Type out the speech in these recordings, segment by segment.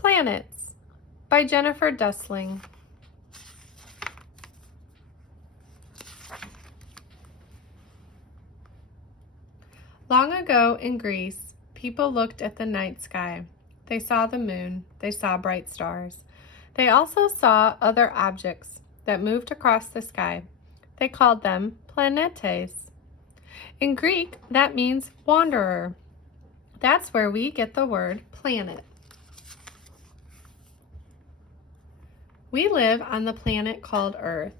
Planets by Jennifer Dussling. Long ago in Greece, people looked at the night sky. They saw the moon. They saw bright stars. They also saw other objects that moved across the sky. They called them planetes. In Greek, that means wanderer. That's where we get the word planet. We live on the planet called Earth.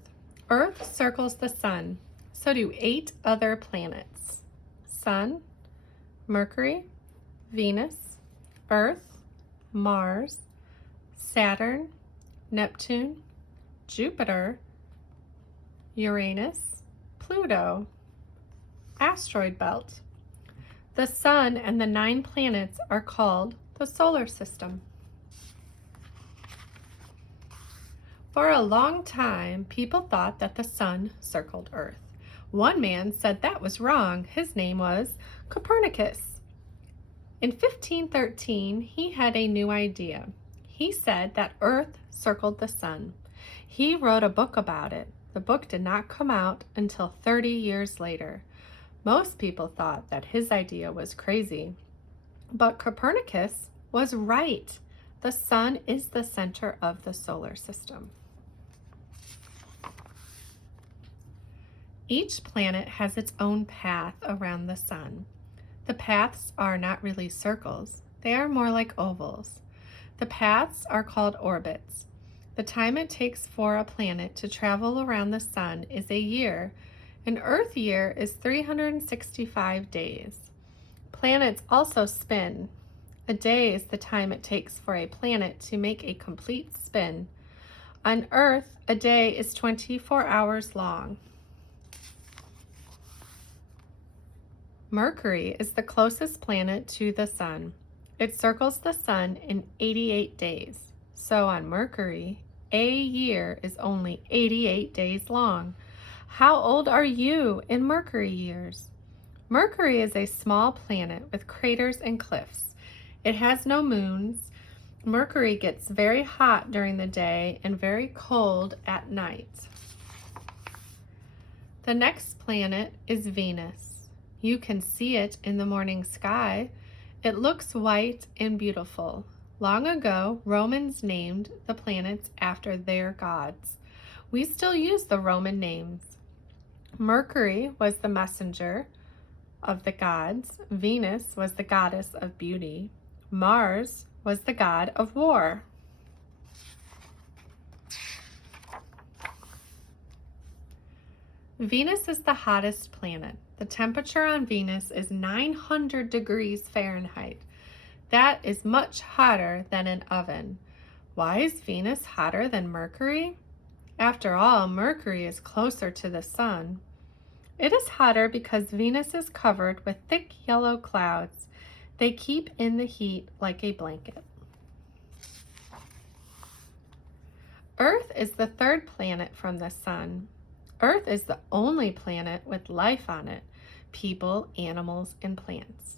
Earth circles the sun. So do 8 other planets: Sun, Mercury, Venus, Earth, Mars, Saturn, Neptune, Jupiter, Uranus, Pluto, asteroid belt. The sun and the 9 planets are called the solar system. For a long time, people thought that the sun circled Earth. One man said that was wrong. His name was Copernicus. In 1513, he had a new idea. He said that Earth circled the sun. He wrote a book about it. The book did not come out until 30 years later. Most people thought that his idea was crazy. But Copernicus was right. The sun is the center of the solar system. Each planet has its own path around the sun. The paths are not really circles. They are more like ovals. The paths are called orbits. The time it takes for a planet to travel around the sun is a year. An Earth year is 365 days. Planets also spin. A day is the time it takes for a planet to make a complete spin. On Earth, a day is 24 hours long. Mercury is the closest planet to the sun. It circles the sun in 88 days. So on Mercury, a year is only 88 days long. How old are you in Mercury years? Mercury is a small planet with craters and cliffs. It has no moons. Mercury gets very hot during the day and very cold at night. The next planet is Venus. You can see it in the morning sky. It looks white and beautiful. Long ago, Romans named the planets after their gods. We still use the Roman names. Mercury was the messenger of the gods. Venus was the goddess of beauty. Mars was the god of war. Venus is the hottest planet. The temperature on Venus is 900 degrees Fahrenheit. That is much hotter than an oven. Why is Venus hotter than Mercury? After all, Mercury is closer to the sun. It is hotter because Venus is covered with thick yellow clouds. They keep in the heat like a blanket. Earth is the 3rd planet from the sun. Earth is the only planet with life on it: people, animals, and plants.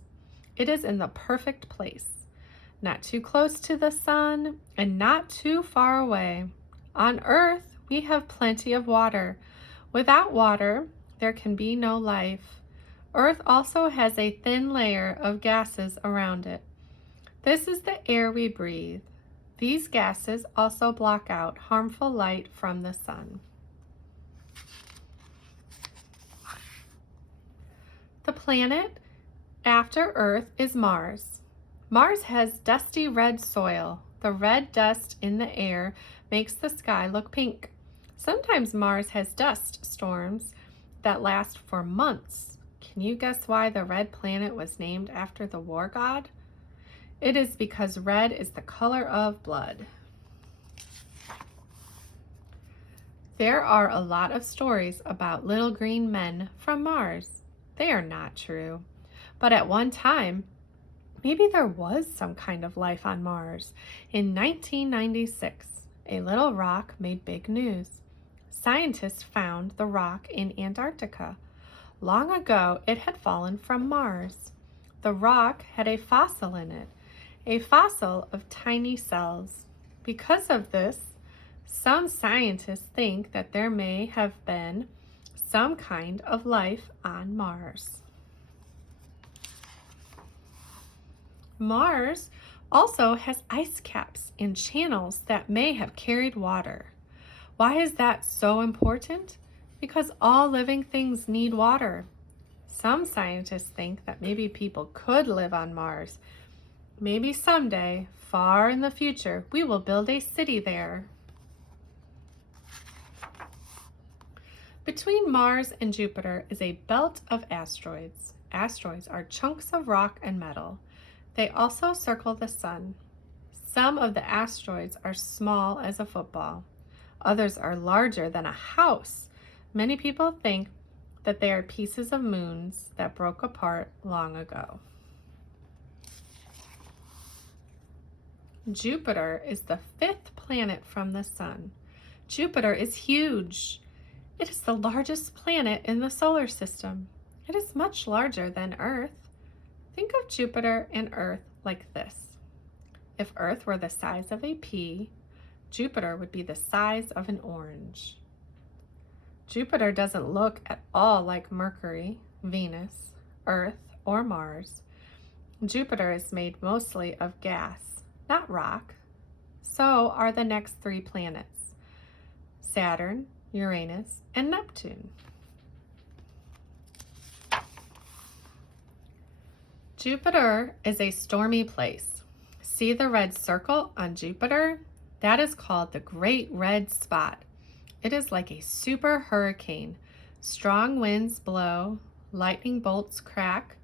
It is in the perfect place, not too close to the sun and not too far away. On Earth, we have plenty of water. Without water, there can be no life. Earth also has a thin layer of gases around it. This is the air we breathe. These gases also block out harmful light from the sun. The planet after Earth is Mars. Mars has dusty red soil. The red dust in the air makes the sky look pink. Sometimes Mars has dust storms that last for months. Can you guess why the red planet was named after the war god? It is because red is the color of blood. There are a lot of stories about little green men from Mars. They are not true. But at one time, maybe there was some kind of life on Mars. In 1996, a little rock made big news. Scientists found the rock in Antarctica. Long ago, it had fallen from Mars. The rock had a fossil in it. a fossil of tiny cells. Because of this, some scientists think that there may have been some kind of life on Mars. Mars also has ice caps and channels that may have carried water. Why is that so important? Because all living things need water. Some scientists think that maybe people could live on Mars. Maybe someday, far in the future, we will build a city there. Between Mars and Jupiter is a belt of asteroids. Asteroids are chunks of rock and metal. They also circle the sun. Some of the asteroids are small as a football. Others are larger than a house. Many people think that they are pieces of moons that broke apart long ago. Jupiter is the 5th planet from the sun. Jupiter is huge. It is the largest planet in the solar system. It is much larger than Earth. Think of Jupiter and Earth like this. If Earth were the size of a pea, Jupiter would be the size of an orange. Jupiter doesn't look at all like Mercury, Venus, Earth, or Mars. Jupiter is made mostly of gas, not rock. So are the next 3 planets: Saturn, Uranus, and Neptune. Jupiter is a stormy place. See the red circle on Jupiter? That is called the Great Red Spot. It is like a super hurricane. Strong winds blow, lightning bolts crack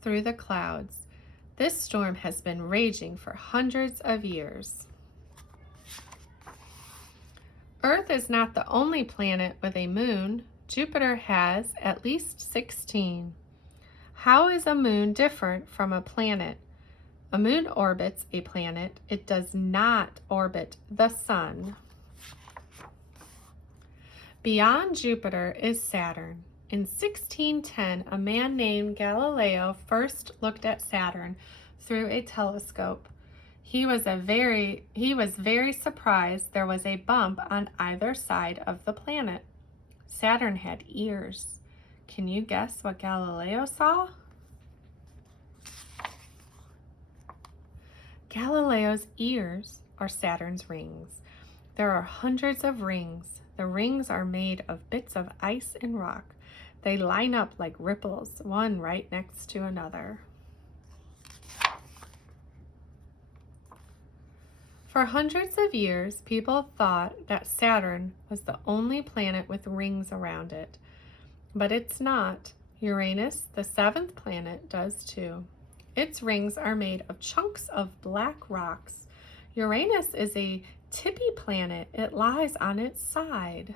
through the clouds. This storm has been raging for hundreds of years. Earth is not the only planet with a moon. Jupiter has at least 16. How is a moon different from a planet? A moon orbits a planet. It does not orbit the sun. Beyond Jupiter is Saturn. In 1610, a man named Galileo first looked at Saturn through a telescope. He was very surprised there was a bump on either side of the planet. Saturn had ears. Can you guess what Galileo saw? Galileo's ears are Saturn's rings. There are hundreds of rings. The rings are made of bits of ice and rock. They line up like ripples, one right next to another. For hundreds of years, people thought that Saturn was the only planet with rings around it. But it's not. Uranus, the 7th planet, does too. Its rings are made of chunks of black rocks. Uranus is a tippy planet. It lies on its side.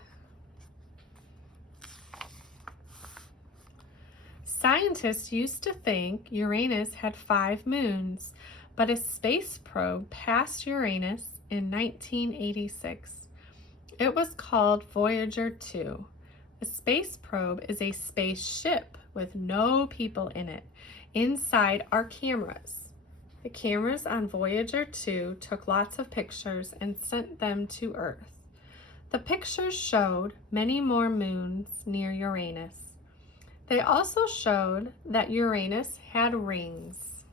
Scientists used to think Uranus had 5 moons, but a space probe passed Uranus in 1986. It was called Voyager 2. A space probe is a spaceship with no people in it. Inside are cameras. The cameras on Voyager 2 took lots of pictures and sent them to Earth. The pictures showed many more moons near Uranus. They also showed that Uranus had rings.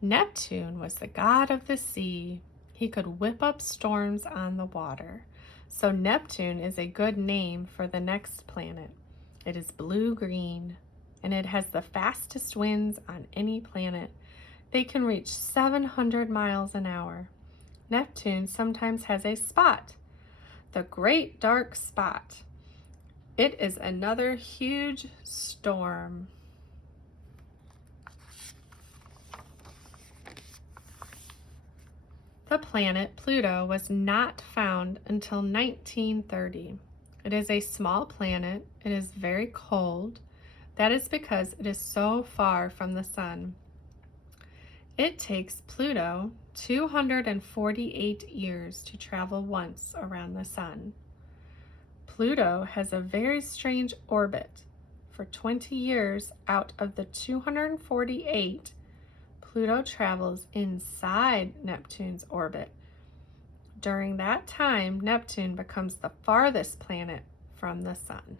Neptune was the god of the sea. He could whip up storms on the water. So Neptune is a good name for the next planet. It is blue-green, and it has the fastest winds on any planet. They can reach 700 miles an hour. Neptune sometimes has a spot, the Great Dark Spot. It is another huge storm. The planet Pluto was not found until 1930. It is a small planet. It is very cold. That is because it is so far from the sun. It takes Pluto 248 years to travel once around the sun. Pluto has a very strange orbit. for 20 years out of the 248, Pluto travels inside Neptune's orbit. During that time, Neptune becomes the farthest planet from the Sun.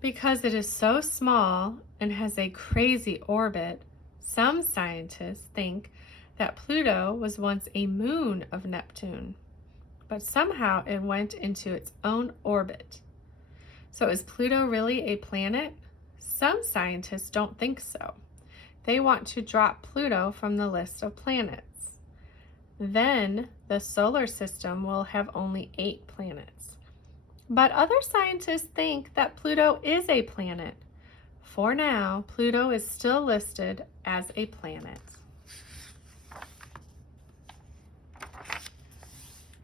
Because it is so small and has a crazy orbit, some scientists think that Pluto was once a moon of Neptune, but somehow it went into its own orbit. So is Pluto really a planet? Some scientists don't think so. They want to drop Pluto from the list of planets. Then the solar system will have only 8 planets. But other scientists think that Pluto is a planet. For now, Pluto is still listed as a planet.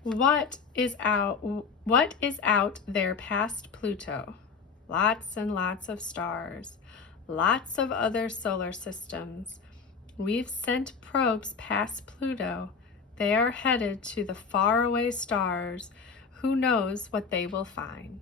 What is out there past Pluto? Lots and lots of stars, lots of other solar systems. We've sent probes past Pluto. They are headed to the faraway stars. Who knows what they will find?